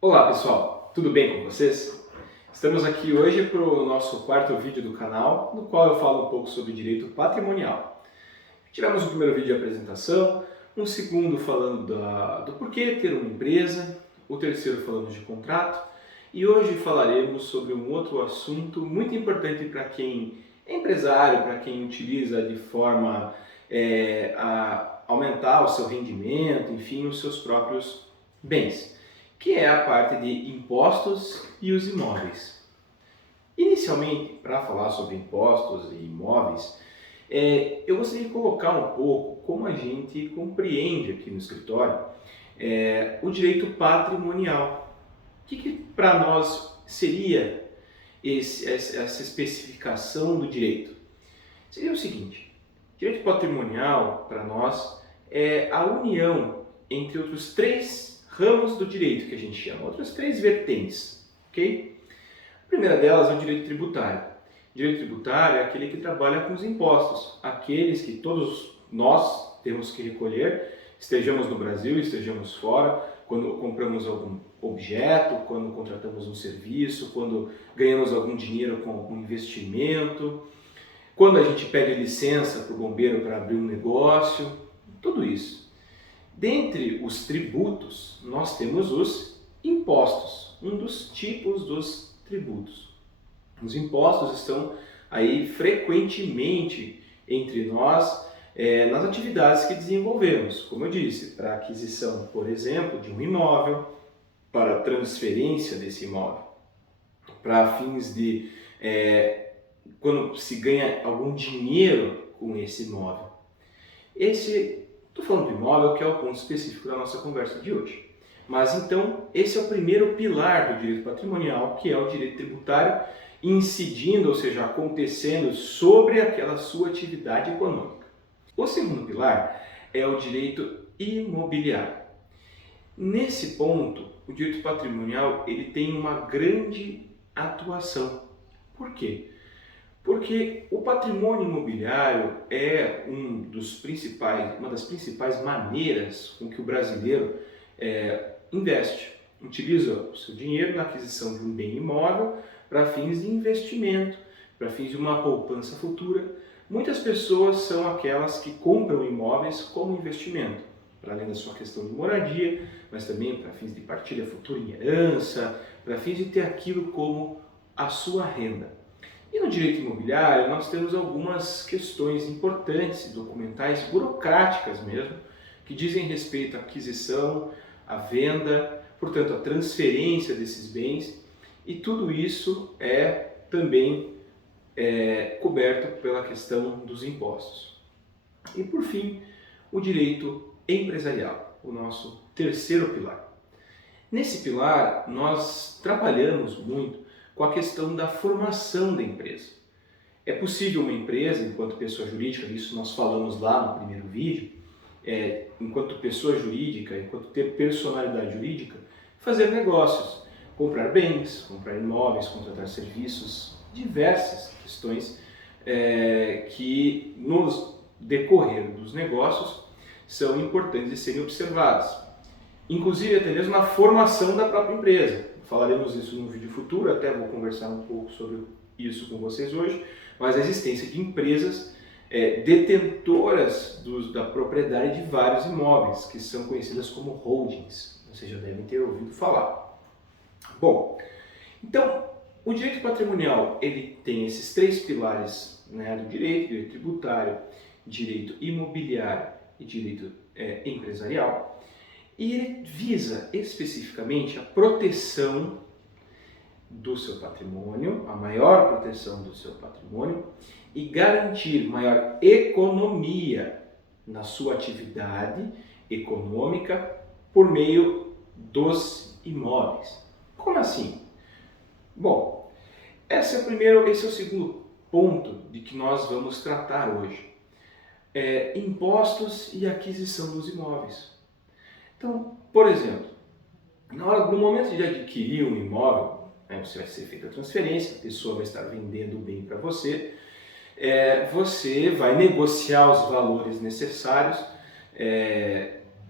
Olá pessoal, tudo bem com vocês? Estamos aqui hoje para o nosso quarto vídeo do canal, no qual eu falo um pouco sobre direito patrimonial. Tivemos o primeiro vídeo de apresentação, um segundo falando do porquê ter uma empresa, o terceiro falando de contrato, e hoje falaremos sobre um outro assunto muito importante para quem é empresário, para quem utiliza de forma a aumentar o seu rendimento, enfim, os seus próprios bens, que é a parte de impostos e os imóveis. Inicialmente, para falar sobre impostos e imóveis, eu gostaria de colocar um pouco como a gente compreende aqui no escritório o direito patrimonial. O que para nós seria essa especificação do direito? Seria o seguinte: direito patrimonial para nós é a união entre outros três ramos do direito que a gente chama, outras três vertentes, ok? A primeira delas é o direito tributário. O direito tributário é aquele que trabalha com os impostos, aqueles que todos nós temos que recolher, estejamos no Brasil, estejamos fora, quando compramos algum objeto, quando contratamos um serviço, quando ganhamos algum dinheiro com algum investimento, quando a gente pede licença para o bombeiro para abrir um negócio, tudo isso. Dentre os tributos, nós temos os impostos, um dos tipos dos tributos. Os impostos estão aí frequentemente entre nós nas atividades que desenvolvemos. Como eu disse, para aquisição, por exemplo, de um imóvel, para transferência desse imóvel, para fins de quando se ganha algum dinheiro com esse imóvel. Estou falando do imóvel, que é o ponto específico da nossa conversa de hoje. Mas então, esse é o primeiro pilar do direito patrimonial, que é o direito tributário, incidindo, ou seja, acontecendo sobre aquela sua atividade econômica. O segundo pilar é o direito imobiliário. Nesse ponto, o direito patrimonial ele tem uma grande atuação. Por quê? Porque o patrimônio imobiliário é uma das principais maneiras com que o brasileiro investe. Utiliza o seu dinheiro na aquisição de um bem imóvel para fins de investimento, para fins de uma poupança futura. Muitas pessoas são aquelas que compram imóveis como investimento, para além da sua questão de moradia, mas também para fins de partilha futura em herança, para fins de ter aquilo como a sua renda. E no direito imobiliário nós temos algumas questões importantes, documentais, burocráticas mesmo, que dizem respeito à aquisição, à venda, portanto a transferência desses bens, e tudo isso é também coberto pela questão dos impostos. E por fim, o direito empresarial, o nosso terceiro pilar. Nesse pilar nós trabalhamos muito com a questão da formação da empresa. É possível uma empresa, enquanto pessoa jurídica, isso nós falamos lá no primeiro vídeo, enquanto pessoa jurídica, enquanto ter personalidade jurídica, fazer negócios, comprar bens, comprar imóveis, contratar serviços, diversas questões que no decorrer dos negócios são importantes de serem observadas. Inclusive até mesmo na formação da própria empresa. Falaremos isso num vídeo futuro, até vou conversar um pouco sobre isso com vocês hoje, mas a existência de empresas detentoras da propriedade de vários imóveis, que são conhecidas como holdings, vocês já devem ter ouvido falar. Bom, então o direito patrimonial ele tem esses três pilares, né, do direito tributário, direito imobiliário e direito empresarial. E ele visa especificamente a proteção do seu patrimônio, a maior proteção do seu patrimônio e garantir maior economia na sua atividade econômica por meio dos imóveis. Como assim? Bom, esse é o segundo ponto de que nós vamos tratar hoje. Impostos e aquisição dos imóveis. Então, por exemplo, no momento de adquirir um imóvel, você vai ser feita a transferência, a pessoa vai estar vendendo o bem para você, você vai negociar os valores necessários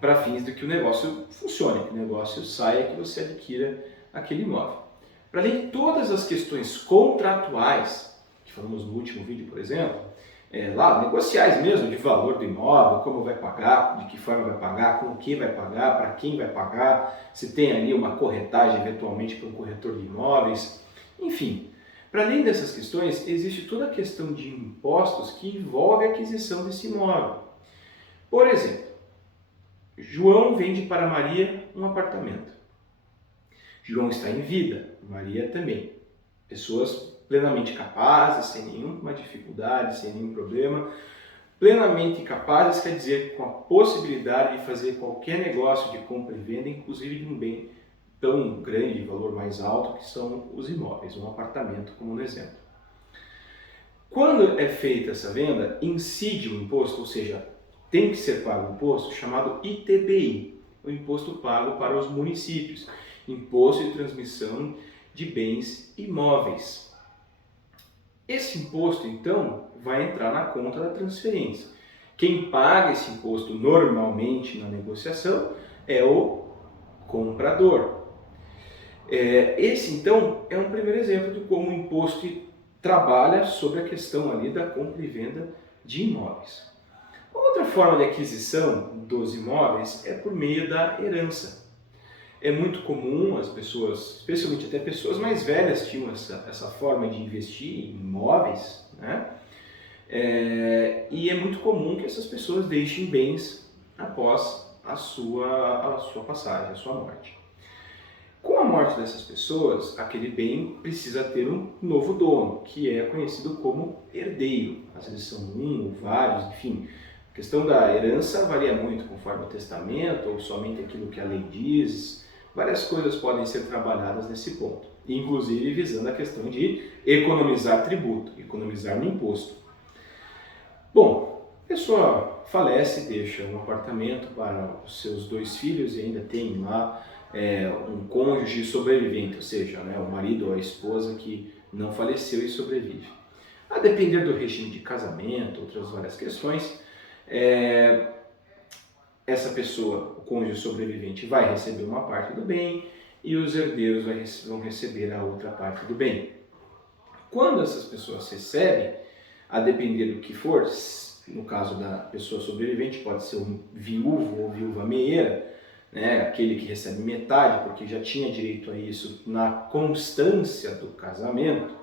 para fins de que o negócio funcione, que o negócio saia, que você adquira aquele imóvel. Para além de todas as questões contratuais, que falamos no último vídeo, por exemplo, lá, negociais mesmo, de valor do imóvel, como vai pagar, de que forma vai pagar, com o que vai pagar, para quem vai pagar, se tem ali uma corretagem eventualmente para um corretor de imóveis, enfim. Para além dessas questões, existe toda a questão de impostos que envolve a aquisição desse imóvel. Por exemplo, João vende para Maria um apartamento. João está em vida, Maria também. Pessoas plenamente capazes, sem nenhuma dificuldade, sem nenhum problema. Plenamente capazes quer dizer com a possibilidade de fazer qualquer negócio de compra e venda, inclusive de um bem tão grande, de valor mais alto, que são os imóveis, um apartamento como um exemplo. Quando é feita essa venda, incide o imposto, ou seja, tem que ser pago um imposto chamado ITBI, o imposto pago para os municípios, Imposto de Transmissão de Bens Imóveis. Esse imposto, então, vai entrar na conta da transferência. Quem paga esse imposto normalmente na negociação é o comprador. Esse, então, é um primeiro exemplo de como o imposto trabalha sobre a questão ali da compra e venda de imóveis. Outra forma de aquisição dos imóveis é por meio da herança. É muito comum as pessoas, especialmente até pessoas mais velhas, tinham essa forma de investir em imóveis, né? E é muito comum que essas pessoas deixem bens após a sua passagem, a sua morte. Com a morte dessas pessoas, aquele bem precisa ter um novo dono, que é conhecido como herdeiro. Às vezes são um ou vários, enfim. A questão da herança varia muito conforme o testamento ou somente aquilo que a lei diz. Várias coisas podem ser trabalhadas nesse ponto, inclusive visando a questão de economizar tributo, economizar no imposto. Bom, a pessoa falece, deixa um apartamento para os seus 2 filhos e ainda tem lá um cônjuge sobrevivente, ou seja, o marido ou a esposa que não faleceu e sobrevive. A depender do regime de casamento, outras várias questões, essa pessoa, o cônjuge sobrevivente, vai receber uma parte do bem e os herdeiros vão receber a outra parte do bem. Quando essas pessoas recebem, a depender do que for, no caso da pessoa sobrevivente, pode ser um viúvo ou viúva meia, aquele que recebe metade, porque já tinha direito a isso na constância do casamento,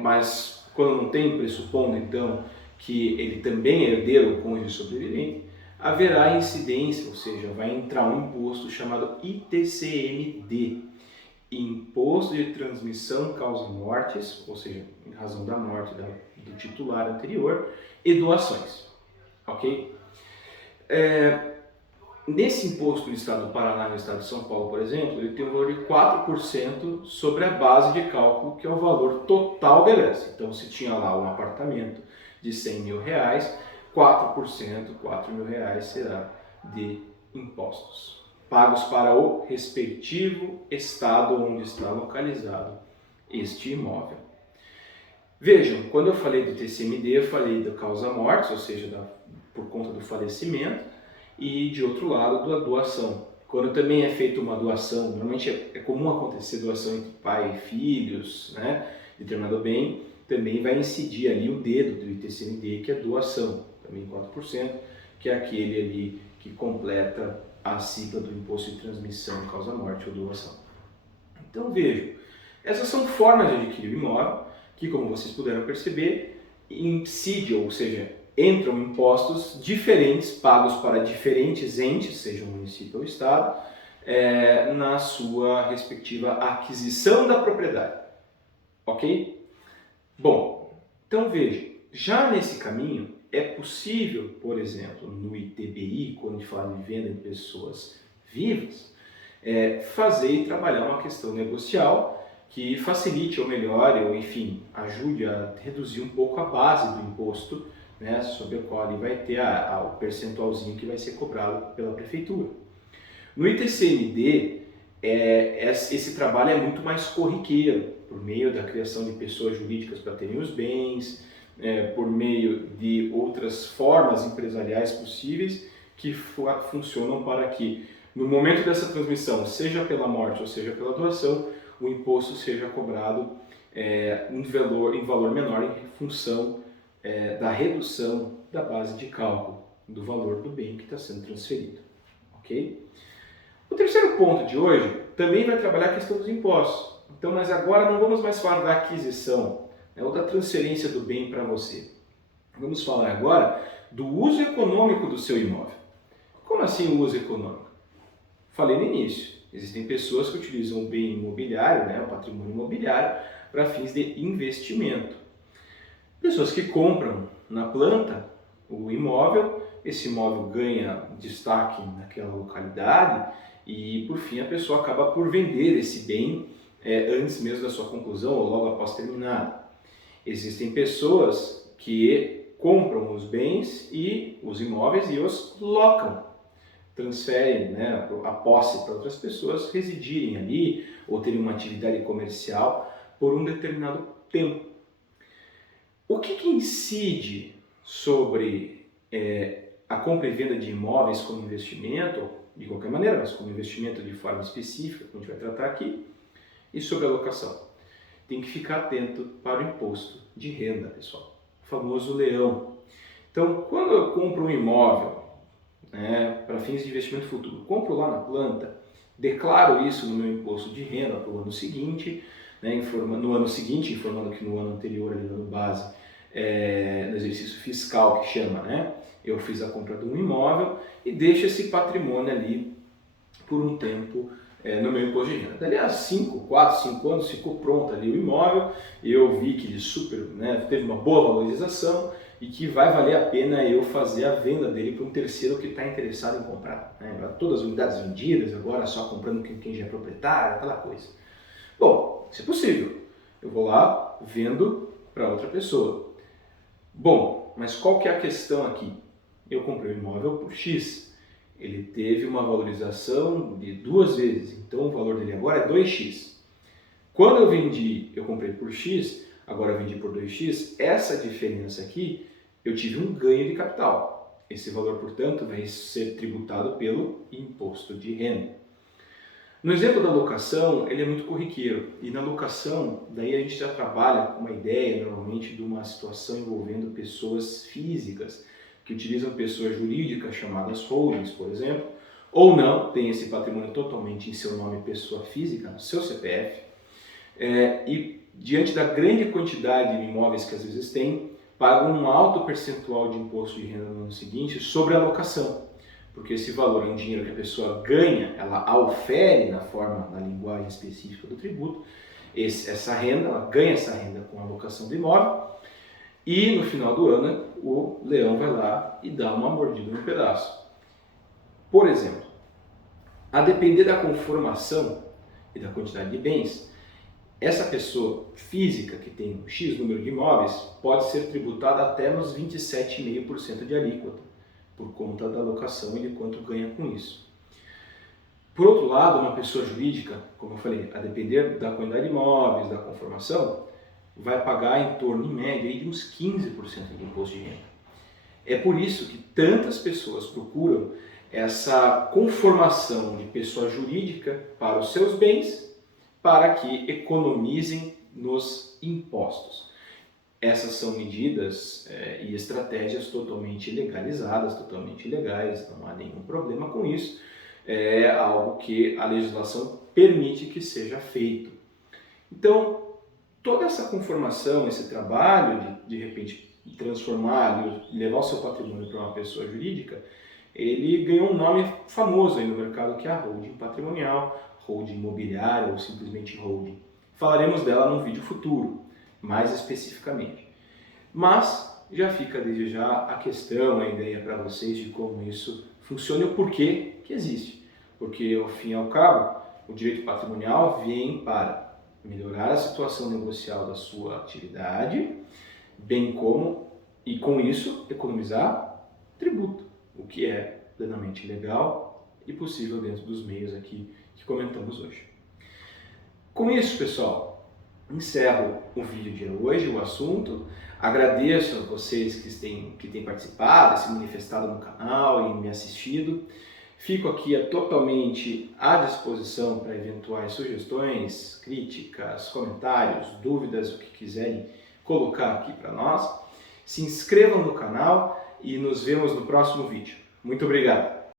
mas quando não tem, pressupondo então que ele também é herdeiro ou cônjuge sobrevivente, haverá incidência, ou seja, vai entrar um imposto chamado ITCMD, Imposto de Transmissão Causa Mortes, ou seja, em razão da morte do titular anterior, e doações, ok? Nesse imposto no estado do Paraná e no estado de São Paulo, por exemplo, ele tem um valor de 4% sobre a base de cálculo, que é o valor total da herança. Então, se tinha lá um apartamento de R$100 mil, 4%, R$4.000 será de impostos, pagos para o respectivo estado onde está localizado este imóvel. Vejam, quando eu falei do TCMD, eu falei da causa-morte, ou seja, por conta do falecimento, e de outro lado, da doação. Quando também é feita uma doação, normalmente é comum acontecer doação entre pai e filhos, determinado bem, também vai incidir ali o dedo do ITCMD, que é doação, também 4%, que é aquele ali que completa a sigla do imposto de transmissão, causa-morte ou doação. Então vejam, essas são formas de adquirir o imóvel, que como vocês puderam perceber, incide, ou seja, entram impostos diferentes, pagos para diferentes entes, seja o município ou o estado, na sua respectiva aquisição da propriedade. Ok? Bom, então veja, já nesse caminho é possível, por exemplo, no ITBI, quando a gente fala de venda de pessoas vivas, fazer e trabalhar uma questão negocial que facilite ou melhore, ou enfim, ajude a reduzir um pouco a base do imposto, sobre o qual ele vai ter o percentualzinho que vai ser cobrado pela prefeitura. No ITCMD, esse trabalho é muito mais corriqueiro, por meio da criação de pessoas jurídicas para terem os bens, por meio de outras formas empresariais possíveis que funcionam para que, no momento dessa transmissão, seja pela morte ou seja pela doação, o imposto seja cobrado em valor menor em função da redução da base de cálculo do valor do bem que está sendo transferido. Ok? O terceiro ponto de hoje também vai trabalhar a questão dos impostos. Então, mas agora não vamos mais falar da aquisição, ou da transferência do bem para você. Vamos falar agora do uso econômico do seu imóvel. Como assim o uso econômico? Falei no início, existem pessoas que utilizam o bem imobiliário, o patrimônio imobiliário, para fins de investimento. Pessoas que compram na planta o imóvel, esse imóvel ganha destaque naquela localidade e, por fim, a pessoa acaba por vender esse bem antes mesmo da sua conclusão ou logo após terminado. Existem pessoas que compram os bens e os imóveis e os locam, transferem a posse para outras pessoas residirem ali ou terem uma atividade comercial por um determinado tempo. O que incide sobre a compra e venda de imóveis como investimento, de qualquer maneira, mas como investimento de forma específica, que a gente vai tratar aqui, e sobre a locação? Tem que ficar atento para o imposto de renda, pessoal, o famoso leão. Então, quando eu compro um imóvel para fins de investimento futuro, compro lá na planta, declaro isso no meu imposto de renda para o ano seguinte, informando que no ano anterior, ali no ano base, no exercício fiscal que chama, eu fiz a compra de um imóvel e deixo esse patrimônio ali por um tempo no meu imposto de renda. Dali a 4, 5 anos ficou pronto ali o imóvel, eu vi que ele teve uma boa valorização e que vai valer a pena eu fazer a venda dele para um terceiro que está interessado em comprar. Todas as unidades vendidas, agora só comprando quem já é proprietário, aquela coisa. Bom, se é possível, eu vou lá, vendo para outra pessoa. Bom, mas qual que é a questão aqui? Eu comprei o imóvel por X, ele teve uma valorização de 2 vezes, então o valor dele agora é 2x. Quando eu vendi, eu comprei por X, agora eu vendi por 2x, essa diferença aqui, eu tive um ganho de capital. Esse valor, portanto, vai ser tributado pelo imposto de renda. No exemplo da locação, ele é muito corriqueiro, e na locação, daí a gente já trabalha com uma ideia, normalmente, de uma situação envolvendo pessoas físicas, que utilizam pessoas jurídicas chamadas holdings, por exemplo, ou não, tem esse patrimônio totalmente em seu nome, pessoa física, no seu CPF, e diante da grande quantidade de imóveis que às vezes tem, pagam um alto percentual de imposto de renda no ano seguinte sobre a locação. Porque esse valor é um dinheiro que a pessoa ganha, ela aufere na linguagem específica do tributo, ela ganha essa renda com a locação do imóvel, e no final do ano o leão vai lá e dá uma mordida no pedaço. Por exemplo, a depender da conformação e da quantidade de bens, essa pessoa física que tem um X número de imóveis pode ser tributada até nos 27,5% de alíquota, por conta da locação e de quanto ganha com isso. Por outro lado, uma pessoa jurídica, como eu falei, a depender da quantidade de imóveis, da conformação, vai pagar em torno, em média, de uns 15% de imposto de renda. É por isso que tantas pessoas procuram essa conformação de pessoa jurídica para os seus bens, para que economizem nos impostos. Essas são medidas e estratégias totalmente legalizadas, totalmente legais, não há nenhum problema com isso. É algo que a legislação permite que seja feito. Então, toda essa conformação, esse trabalho de repente, transformar, levar o seu patrimônio para uma pessoa jurídica, ele ganhou um nome famoso aí no mercado, que é a holding patrimonial, holding imobiliária ou simplesmente holding. Falaremos dela num vídeo futuro, mais especificamente. Mas já fica desde já a questão, a ideia para vocês de como isso funciona e o porquê que existe. Porque, ao fim e ao cabo, o direito patrimonial vem para melhorar a situação negocial da sua atividade, bem como, e com isso, economizar tributo, o que é plenamente legal e possível dentro dos meios aqui que comentamos hoje. Com isso, pessoal, encerro o vídeo de hoje, o assunto. Agradeço a vocês que têm participado, se manifestado no canal e me assistido. Fico aqui totalmente à disposição para eventuais sugestões, críticas, comentários, dúvidas, o que quiserem colocar aqui para nós. Se inscrevam no canal e nos vemos no próximo vídeo. Muito obrigado!